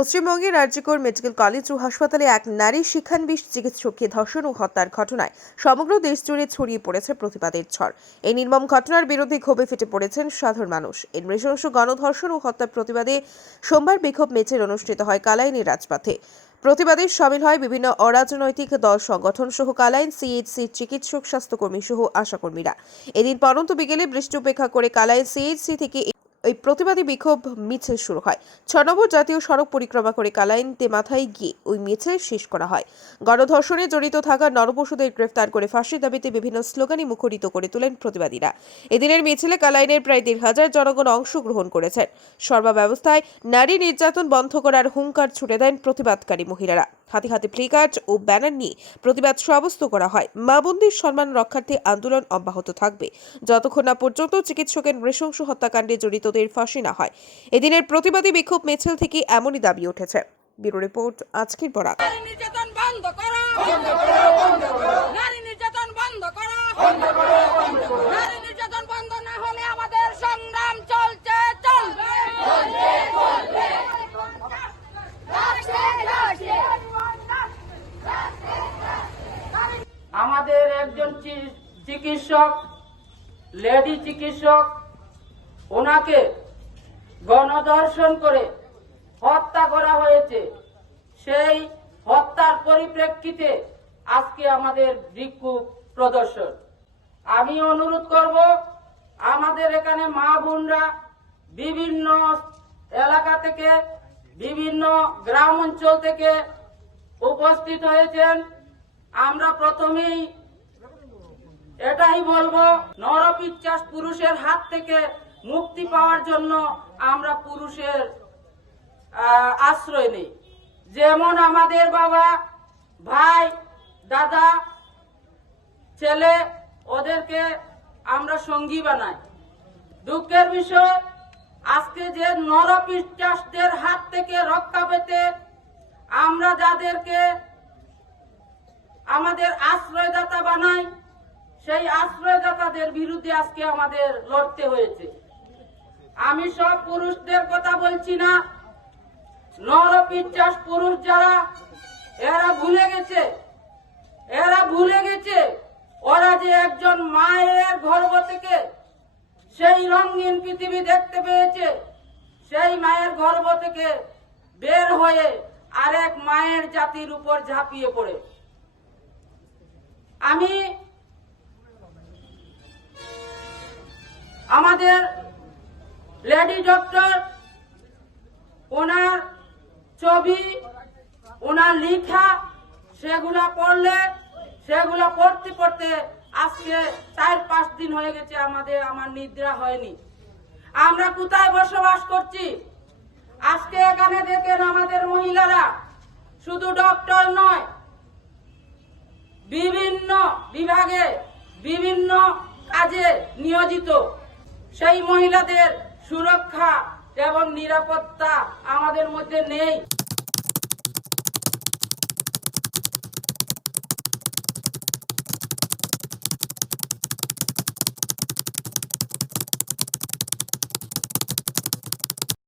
পশ্চিমবঙ্গের RG Kar medical college ও হাসপাতালে এক নারী শিক্ষানবিশ চিকিৎসককে ধর্ষণ ও হত্যার ঘটনায় সমগ্র দেশ জুড়ে ছড়িয়ে পড়েছে প্রতিবাদের ঝড়। এই নির্মম ঘটনার বিরুদ্ধে ক্ষোভে ফেটে পড়েছেন সাধারণ মানুষ। এই নৃশংস গণধর্ষণ ও হত্যার প্রতিবাদে সোমবার বিক্ষোভ মিছিল অনুষ্ঠিত হয় কালাইনের রাজপথে। প্রতিবাদে শামিল হয় বিভিন্ন অরাজনৈতিক দল সংগঠন সহ কালাইন সিএইচসি চিকিৎসক, স্বাস্থ্যকর্মী সহ আশাকর্মীরা। এদিন পরন্ত বিকেলে বৃষ্টি উপেক্ষা করে কালাইন সিএইচসি থেকে এই প্রতিবাদী বিক্ষোভ মিছিল শুরু হয়। 6 নম্বর জাতীয় সড়ক পরিক্রমা করে কালাইন তেমাথায় গিয়ে ওই মিছিল শেষ করা হয়। গণধর্ষণে জড়িত থাকা নরপশুদের গ্রেফতার করে ফাঁসির দাবিতে বিভিন্ন স্লোগানে মুখরিত করে তোলেন প্রতিবাদীরা। এদিনের মিছিলে কালাইনের প্রায় 1,500 জনগণ অংশগ্রহণ করেছেন। সর্বাবস্থায় নারী নির্যাতন বন্ধ করার হুঙ্কার ছুড়ে দেন প্রতিবাদকারী মহিলারা। হাতে হাতে প্লেকার্ড ও ব্যানার নিয়ে প্রতিবাদ সাব্যস্ত করা হয়। মা বোনদের সম্মান রক্ষার্থে আন্দোলন অব্যাহত থাকবে যতক্ষণ না পর্যন্ত চিকিৎসকের নৃশংস হত্যাকাণ্ডে জড়িতদের ফাঁসি না হয়। এদিনের প্রতিবাদী বিক্ষোভ মিছিল থেকে এমনই দাবি উঠেছে। ব্যুরো রিপোর্ট, আজকের বরাক। নারী নির্যাতন বন্ধ করো, নারী নির্যাতন বন্ধ করো, নারী নির্যাতন বন্ধ না হলে আমাদের সংগ্রাম চলছে চলবে। আমাদের একজন চিকিৎসক, লেডি চিকিৎসক, ওনাকে গণধর্ষণ করে হত্যা করা হয়েছে। সেই হত্যার পরিপ্রেক্ষিতে আজকে আমাদের বিক্ষোভ প্রদর্শন। আমি অনুরোধ করব, আমাদের এখানে মা বোনরা বিভিন্ন এলাকা থেকে, বিভিন্ন গ্রাম অঞ্চল থেকে উপস্থিত হয়েছেন। আমরা প্রথমেই এটাই বলবো, নরপিচ্ছাস পুরুষের হাত থেকে মুক্তি পাওয়ার জন্য আমরা পুরুষের আশ্রয় নেই। যেমন আমাদের বাবা, ভাই, দাদা, ছেলে, ওদেরকে আমরা সঙ্গী বানাই। দুঃখের বিষয়, আজকে যে নরপিচ্ছাসদের হাত থেকে রক্ষা পেতে আমরা যাদেরকে আমাদের আশ্রয়দাতা বানাই, সেই আশ্রয়দাতাদের বিরুদ্ধে আজকে আমাদের লড়তে হয়েছে। আমি সব পুরুষদের কথা বলছি না, নরপিচ্ছাস পুরুষ যারা, এরা ভুলে গেছে ওরা যে একজন মায়ের গর্ভ থেকে সেই রঙিন পৃথিবী দেখতে পেয়েছে। সেই মায়ের গর্ভ থেকে বের হয়ে আরেক মায়ের জাতির উপর ঝাঁপিয়ে পড়ে। আমি আমাদের লেডি ডক্টর, ওনার ছবি, ওনার লেখা, সেগুলা পড়তে পড়তে আজকে 4-5 দিন হয়ে গেছে আমার নিদ্রা হয়নি। আমরা কোথায় বসবাস করছি? আজকে এখানে দেখেন আমাদের মহিলারা শুধু ডক্টর নয়, বিভিন্ন বিভাগে বিভিন্ন কাজে নিয়োজিত। সেই মহিলাদের সুরক্ষা এবং নিরাপত্তা আমাদের মধ্যে নেই।